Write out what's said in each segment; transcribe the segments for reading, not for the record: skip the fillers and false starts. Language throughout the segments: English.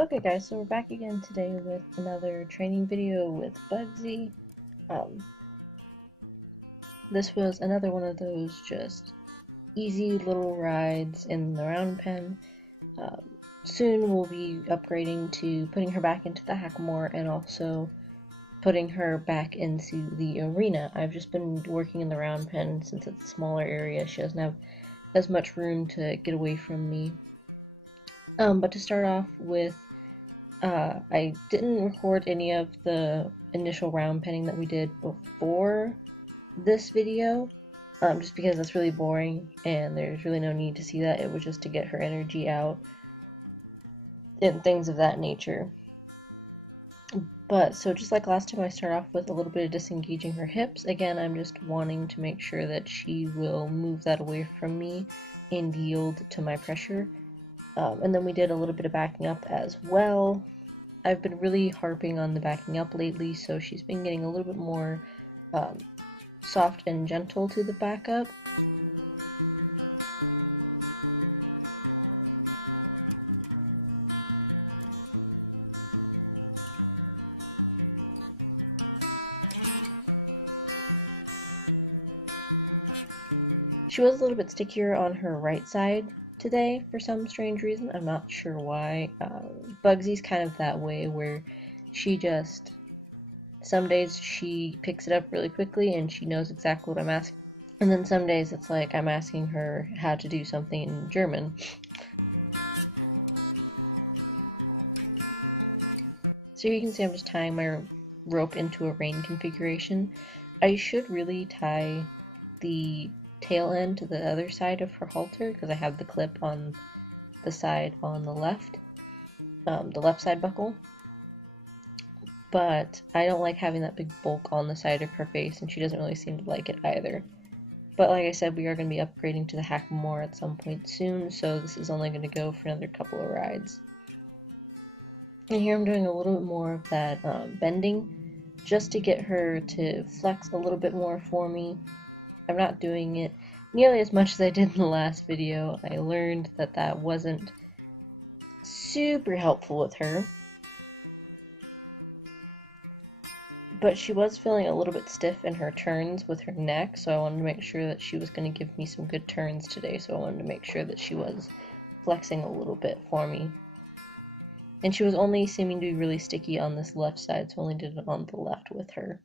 Okay guys, so we're back again today with another training video with Bugsy. This was another one of those just easy little rides in the round pen. Soon we'll be upgrading to putting her back into the hackamore and also putting her back into the arena. I've just been working in the round pen since it's a smaller area. She doesn't have as much room to get away from me. But to start off with, I didn't record any of the initial round penning that we did before this video, just because that's really boring and there's really no need to see that. It was just to get her energy out and things of that nature. But so just like last time, I start off with a little bit of disengaging her hips. Again, I'm just wanting to make sure that she will move that away from me and yield to my pressure. And then we did a little bit of backing up as well. I've been really harping on the backing up lately, so she's been getting a little bit more soft and gentle to the backup. She was a little bit stickier on her right side today for some strange reason. I'm not sure why. Bugsy's kind of that way where she just, some days she picks it up really quickly and she knows exactly what I'm asking. And then some days it's like I'm asking her how to do something in German. So you can see I'm just tying my rope into a rein configuration. I should really tie the tail end to the other side of her halter because I have the clip on the side on the left side buckle, but I don't like having that big bulk on the side of her face, and she doesn't really seem to like it either. But like I said, we are going to be upgrading to the hackamore at some point soon, so this is only going to go for another couple of rides. And here I'm doing a little bit more of that bending just to get her to flex a little bit more for me. I'm not doing it nearly as much as I did in the last video. I learned that that wasn't super helpful with her. But she was feeling a little bit stiff in her turns with her neck, so I wanted to make sure that she was going to give me some good turns today, so I wanted to make sure that she was flexing a little bit for me. And she was only seeming to be really sticky on this left side, so I only did it on the left with her.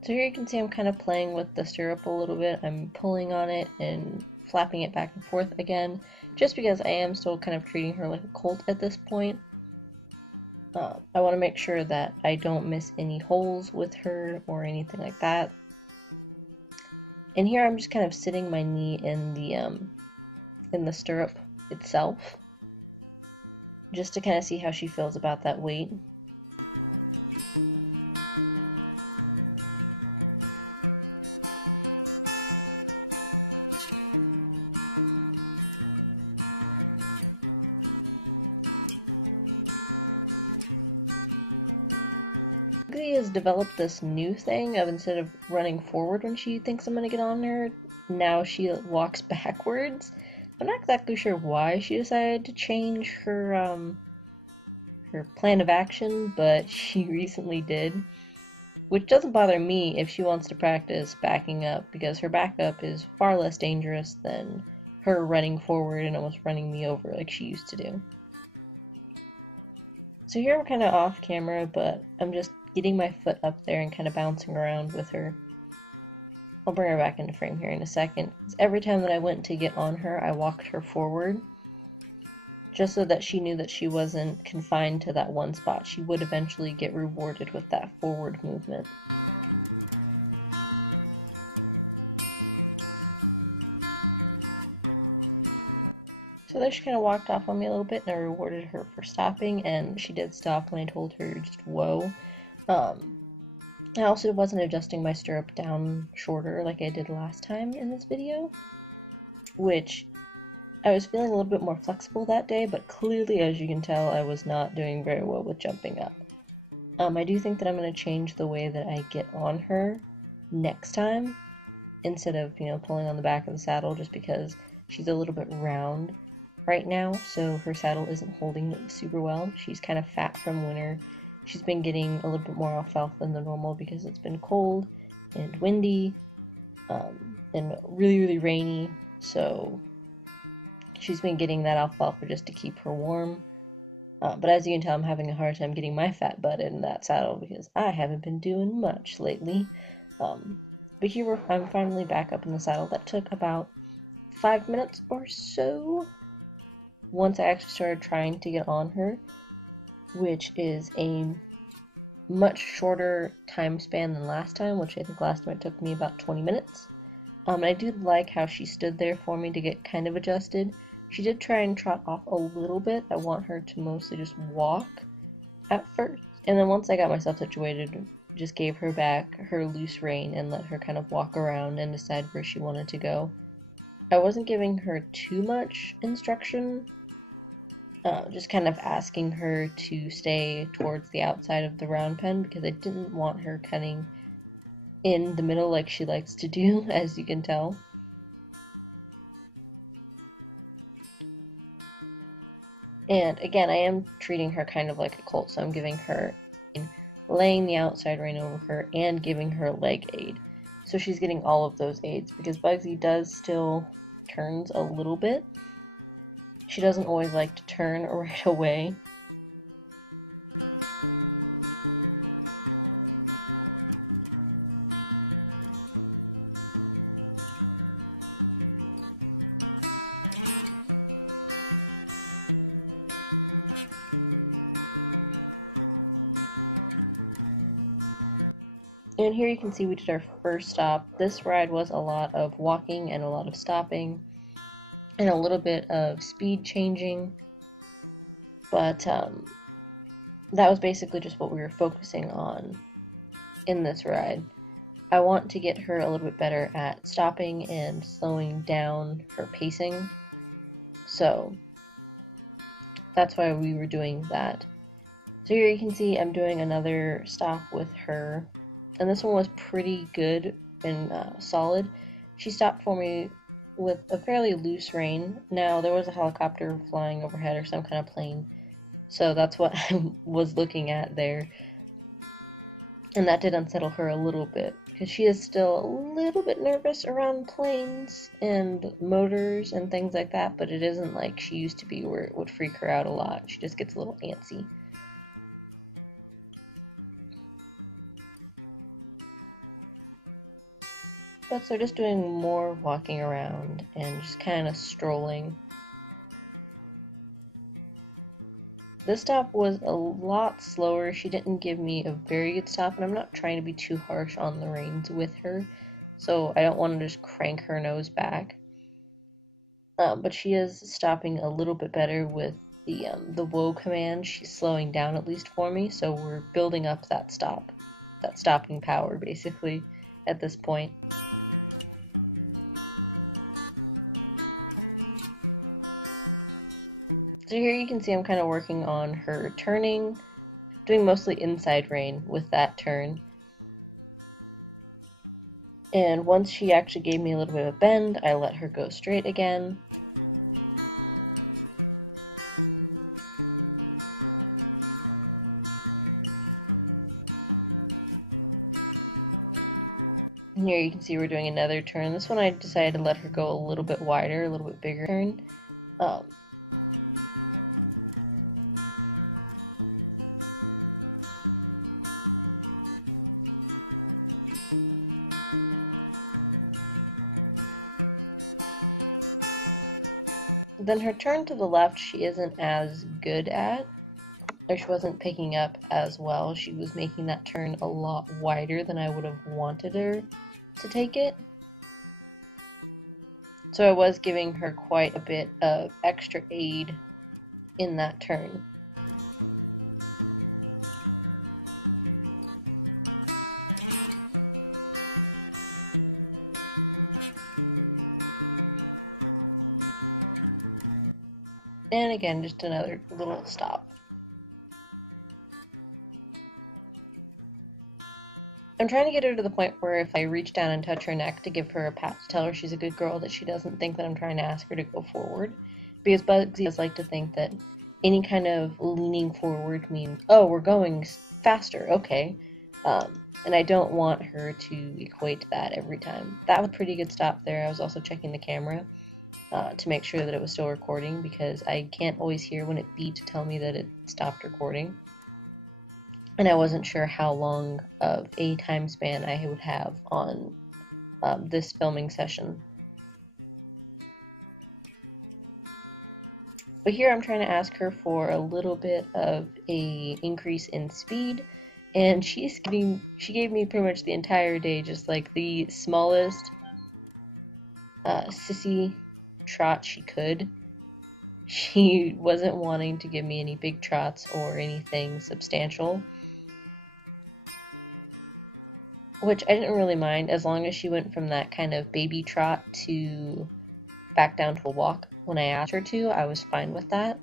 So here you can see I'm kind of playing with the stirrup a little bit. I'm pulling on it and flapping it back and forth again, just because I am still kind of treating her like a colt at this point. I want to make sure that I don't miss any holes with her or anything like that. And here I'm just kind of sitting my knee in the stirrup itself, just to kind of see how she feels about that weight. Developed this new thing of, instead of running forward when she thinks I'm gonna get on her, now she walks backwards. I'm not exactly sure why she decided to change her her plan of action, but she recently did, which doesn't bother me if she wants to practice backing up, because her backup is far less dangerous than her running forward and almost running me over like she used to do. So here I'm kind of off camera, but I'm just getting my foot up there and kind of bouncing around with her. I'll bring her back into frame here in a second. So every time that I went to get on her, I walked her forward, just so that she knew that she wasn't confined to that one spot. She would eventually get rewarded with that forward movement. So there she kind of walked off on me a little bit, and I rewarded her for stopping, and she did stop when I told her just whoa. I also wasn't adjusting my stirrup down shorter like I did last time in this video, which I was feeling a little bit more flexible that day, but clearly, as you can tell, I was not doing very well with jumping up. I do think that I'm going to change the way that I get on her next time, instead of, pulling on the back of the saddle, just because she's a little bit round right now, so her saddle isn't holding super well. She's kind of fat from winter. She's been getting a little bit more alfalfa than the normal because it's been cold and windy and really, really rainy, so she's been getting that alfalfa just to keep her warm. But as you can tell, I'm having a hard time getting my fat butt in that saddle because I haven't been doing much lately. But here I'm finally back up in the saddle. That took about 5 minutes or so once I actually started trying to get on her, which is a much shorter time span than last time, which I think last time it took me about 20 minutes. I do like how she stood there for me to get kind of adjusted. She did try and trot off a little bit. I want her to mostly just walk at first, and then once I got myself situated, just gave her back her loose rein and let her kind of walk around and decide where she wanted to go. I wasn't giving her too much instruction, just kind of asking her to stay towards the outside of the round pen because I didn't want her cutting in the middle like she likes to do, as you can tell. And again, I am treating her kind of like a colt, so I'm giving her, laying the outside rein over her and giving her leg aid. So she's getting all of those aids because Bugsy does still turns a little bit. She doesn't always like to turn right away. And here you can see we did our first stop. This ride was a lot of walking and a lot of stopping and a little bit of speed changing, but that was basically just what we were focusing on in this ride. I want to get her a little bit better at stopping and slowing down her pacing, so that's why we were doing that. So here you can see I'm doing another stop with her, and this one was pretty good and solid. She stopped for me with a fairly loose rein. Now, there was a helicopter flying overhead or some kind of plane, so that's what I was looking at there. And that did unsettle her a little bit, because she is still a little bit nervous around planes and motors and things like that, but it isn't like she used to be where it would freak her out a lot. She just gets a little antsy. But so just doing more walking around and just kind of strolling. This stop was a lot slower. She didn't give me a very good stop, and I'm not trying to be too harsh on the reins with her, so I don't want to just crank her nose back. But she is stopping a little bit better with the whoa command. She's slowing down at least for me, so we're building up that stopping power basically at this point. So here you can see I'm kind of working on her turning, doing mostly inside rein with that turn. And once she actually gave me a little bit of a bend, I let her go straight again. And here you can see we're doing another turn. This one I decided to let her go a little bit wider, a little bit bigger turn. Then her turn to the left, she isn't as good at, or she wasn't picking up as well. She was making that turn a lot wider than I would have wanted her to take it. So I was giving her quite a bit of extra aid in that turn. again, just another little stop. I'm trying to get her to the point where if I reach down and touch her neck to give her a pat to tell her she's a good girl, that she doesn't think that I'm trying to ask her to go forward. Because Bugsy does like to think that any kind of leaning forward means, oh, we're going faster, okay. And I don't want her to equate that every time. That was a pretty good stop there. I was also checking the camera to make sure that it was still recording, because I can't always hear when it beeped to tell me that it stopped recording. And I wasn't sure how long of a time span I would have on this filming session. But here I'm trying to ask her for a little bit of a increase in speed, and she gave me pretty much the entire day just like the smallest sissy trot she could. She wasn't wanting to give me any big trots or anything substantial, which I didn't really mind as long as she went from that kind of baby trot to back down to a walk when I asked her to. I was fine with that,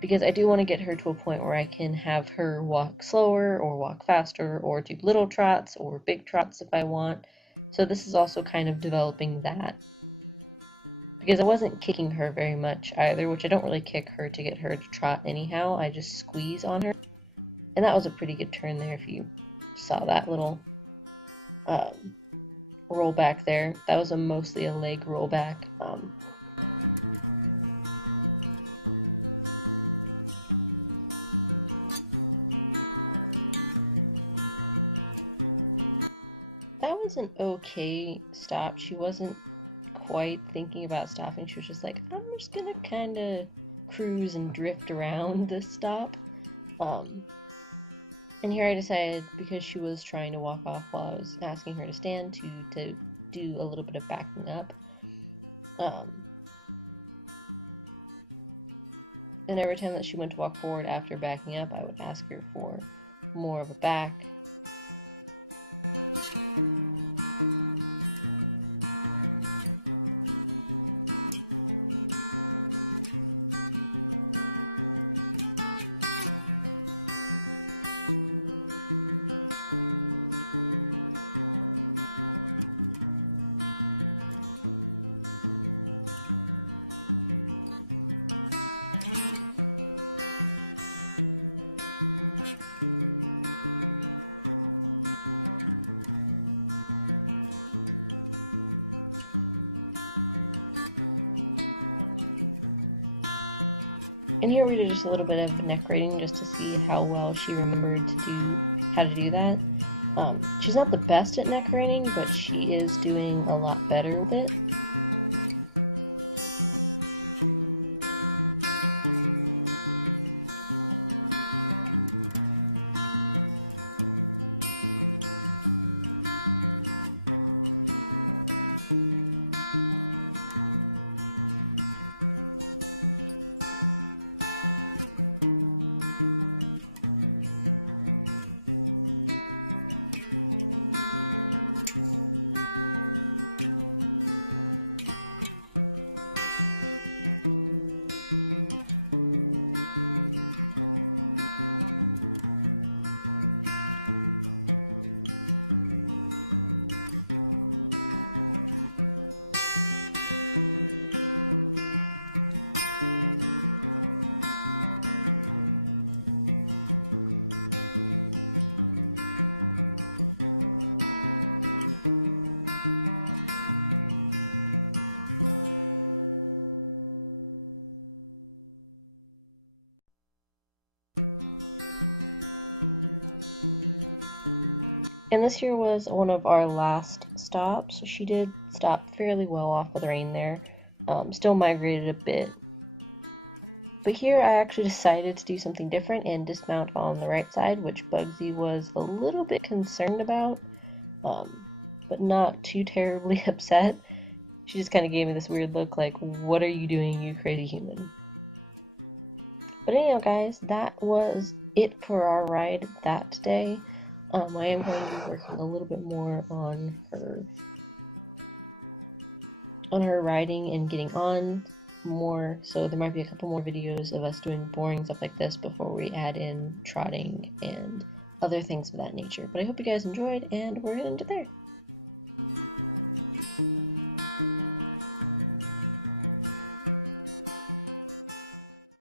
because I do want to get her to a point where I can have her walk slower or walk faster or do little trots or big trots if I want. So this is also kind of developing that, because I wasn't kicking her very much either, which I don't really kick her to get her to trot anyhow. I just squeeze on her, and that was a pretty good turn there if you saw that little roll back there. That was mostly a leg roll back. That was an okay stop. She wasn't quite thinking about stopping. She was just like, I'm just gonna kind of cruise and drift around this stop. And here I decided, because she was trying to walk off while I was asking her to stand, to do a little bit of backing up. And every time that she went to walk forward after backing up, I would ask her for more of a back. And here we did just a little bit of neck reining just to see how well she remembered how to do that. She's not the best at neck reining, but she is doing a lot better with it. And this here was one of our last stops. She did stop fairly well off of the rein there. Still migrated a bit. But here I actually decided to do something different and dismount on the right side, which Bugsy was a little bit concerned about, but not too terribly upset. She just kind of gave me this weird look like, what are you doing, you crazy human? But anyhow, guys, that was it for our ride that day. I am going to be working a little bit more on her riding and getting on more, so there might be a couple more videos of us doing boring stuff like this before we add in trotting and other things of that nature. But I hope you guys enjoyed, and we're into there.